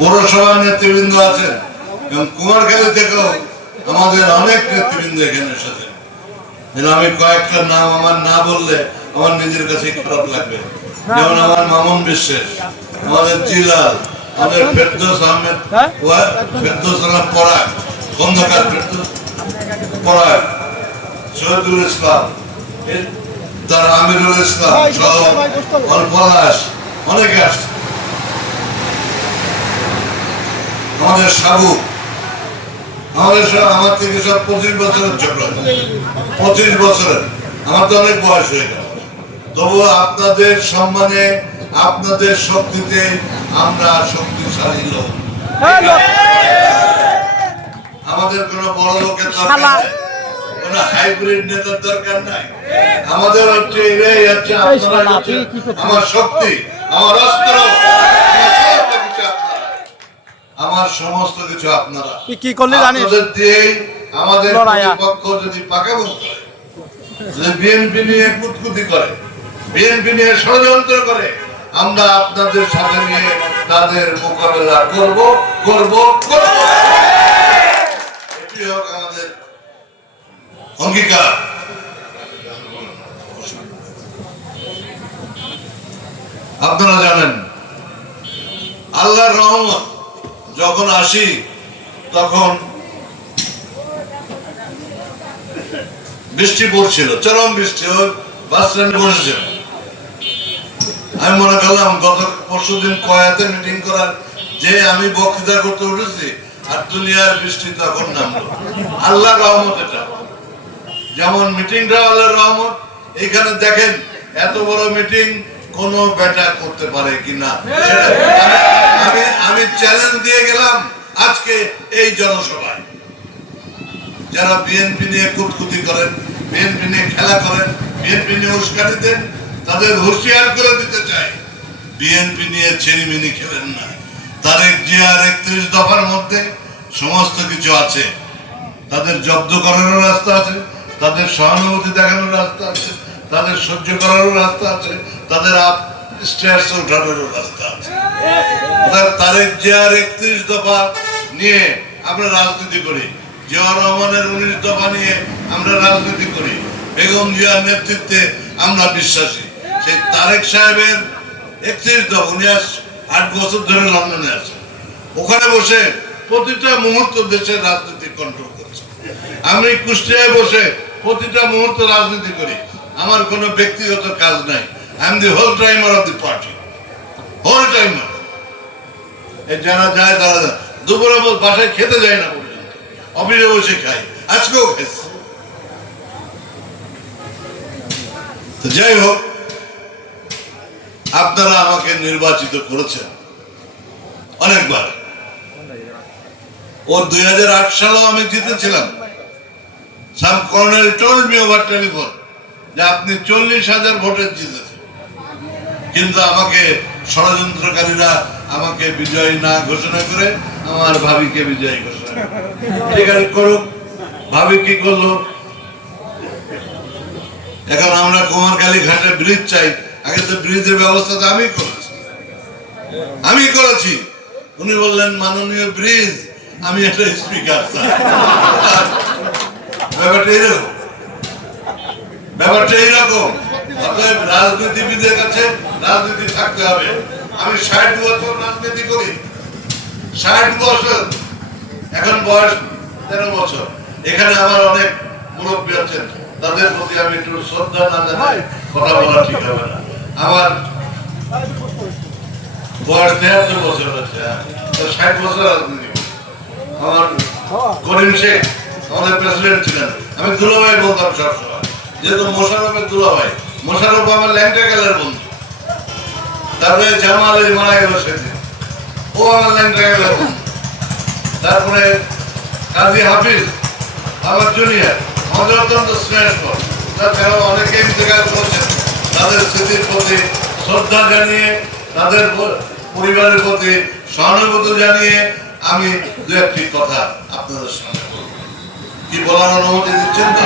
পৌরসভার নেতৃবৃন্দ আছেন এবং কুমারখালী থেকেও আমাদের অনেক নেতৃবৃন্দ এখানে এসেছেন যেন আমি কয়েকটা নাম আমার না বললে আমার নিজের কাছে খারাপ লাগবে যেমন আমার মামুন বিশ্বাস আমাদের জিলাল আমাদের ফেরদৌস আহমেদ ফেরদৌস আলম পরাগ খন্দকার ফেরদৌস পরাগ শহীদুল ইসলাম তার আমিরুল ইসলাম সহ অল্পলাস অনেকে আসছে আমাদের সাবু। আমাদের সব আমার থেকে সব পঁচিশ বছরের ছোট। পঁচিশ বছরের। আমার তো অনেক বয়স হয়ে গেল। তবুও আপনাদের সম্মানে আপনাদের শক্তিতে আমরা শক্তিশালী লোক। আমাদের কোনো বড় লোকের দরকার। নাই। কোনো হাইব্রিড নেতার দরকার নাই। আমাদের হচ্ছে এরাই আপনারা? আমার শক্তি আমার অস্ত্র। আমার সমস্ত কিছু আপনারা। কি করলি? আপনাদের আমাদের পক্ষ যদি পাকাবো করে যদি বিএনপি নিয়ে কুতকুতি করে বিএনপি নিয়ে ষড়যন্ত্র করে আমরা আপনাদের সাথে নিয়ে তাদের মোকাবেলা করব করব করব এটি হোক আমাদের অঙ্গীকার আপনারা জানেন আল্লাহর রহমত যখন আসি, তখন বৃষ্টি পড়ছিল, চরম বৃষ্টি, ওই বাস স্ট্যান্ডে বসেছিল আমি মনে করলাম, গত পরশু দিন কয়াতে মিটিং করার যে আমি বক্তৃতা করতে উঠেছি, আর দুনিয়ার বৃষ্টি তখন নামলো। আল্লাহ রহমত এটা। যেমন মিটিংটা আল্লাহর রহমত এখানে দেখেন, এত বড় মিটিং কোন বেটা করতে পারে কিনা সেটা আমি- আমি আমি চ্যালেঞ্জ দিয়ে গেলাম আজকে এই জনসভায়। যারা বিএনপি নিয়ে কুটকুটি করেন বিএনপি নিয়ে খেলা করেন বিএনপি নিয়ে উস্কানি দেন, তাদের হুঁশিয়ার করে দিতে চাই। বিএনপি নিয়ে ছেনিমিনি খেলেন না। তারেক জিয়ার একত্রিশ দফার মধ্যে সমস্ত কিছু আছে। তাদের জব্দ করারও রাস্তা আছে, তাদের সহানুভূতি দেখানোর রাস্তা আছে, তাদের সহ্য করারও রাস্তা আছে, তাদের আমরা রাজনীতি করি রহমানের উনিশ দফা নিয়ে আমরা রাজনীতি করি, বেগম জিয়ার নেতৃত্বে বিশ্বাসী। সেই তারেক সাহেবের একত্রিশ দফা, উনি আট বছর ধরে লন্ডনে আছে ওখানে বসে প্রতিটা মুহূর্ত দেশের রাজনীতি কন্ট্রোল করছে। আমি কুষ্টিয়ায় বসে প্রতিটা মুহূর্ত রাজনীতি করি। আমার কোনো ব্যক্তিগত কাজ নাই। I'm the whole timer of the party whole timer যারা যায়, তারা দুপুরে বাসায় খেতে যায় না অফিসে বসে খাই আজকেও খাইছি তো যাই হোক, আপনারা আমাকে নির্বাচিত করেছেন। অনেকবার। ও দুই হাজার আট সালেও আমি জিতেছিলাম। Some colonel told me over telephone যে আপনি চল্লিশ হাজার ভোটে জিতেছেন। কিন্তু আমাকে ষড়যন্ত্রকারীরা আমাকে বিজয়ী না ঘোষণা করে, আমার ভাবিকে বিজয়ী ঘোষণা। ঠিক করুক, ভাবি কি করল? এখন আমরা কুমারখালী ঘাটে ব্রিজ চাই, আগে তো ব্রিজের ব্যবস্থা তো আমি করেছি। আমি করেছি। উনি বললেন, মাননীয় ব্রিজ, আমি একটা স্পিকার ব্যাপারটা এরকম। ব্যাপারটা এইরকম রাজনীতিবিদের কাছে রাজনীতি থাকতে হবে। আমি ষাট বছর রাজনীতি করি। ষাট বছর। এখন বয়স তেরো বছর। এখানে আমার অনেক মুরব্বী আছেন। তাদের প্রতি আমি একটু শ্রদ্ধা না জানাই কথা বলা ঠিক হবে না। আমার বয়স তেহাত্তর বছর হচ্ছে হ্যাঁ। ষাট বছর রাজনীতি আমার করিম শেখ আমাদের প্রেসিডেন্ট ছিলেন। আমি দুলাভাই বলতাম সবসময়, যেহেতু মোশারফের দুলাভাই। মোশারফ আমার ল্যাংটা গেলের বন্ধু। তারপরে জামাল মারা গেল সেদিন ও আমার ল্যাংটা গেলের বন্ধু। তারপরে কাজী হাফিজ, আমার তাছাড়াও অনেকে ইন্তেকাল করছেন। তাদের স্মৃতির প্রতি শ্রদ্ধা জানিয়ে, তাদের পরিবারের প্রতি সহানুভূতি জানিয়ে আমি দু একটি কথা আপনাদের সামনে বলব। কি বলার অনুমতি দিচ্ছেন তো?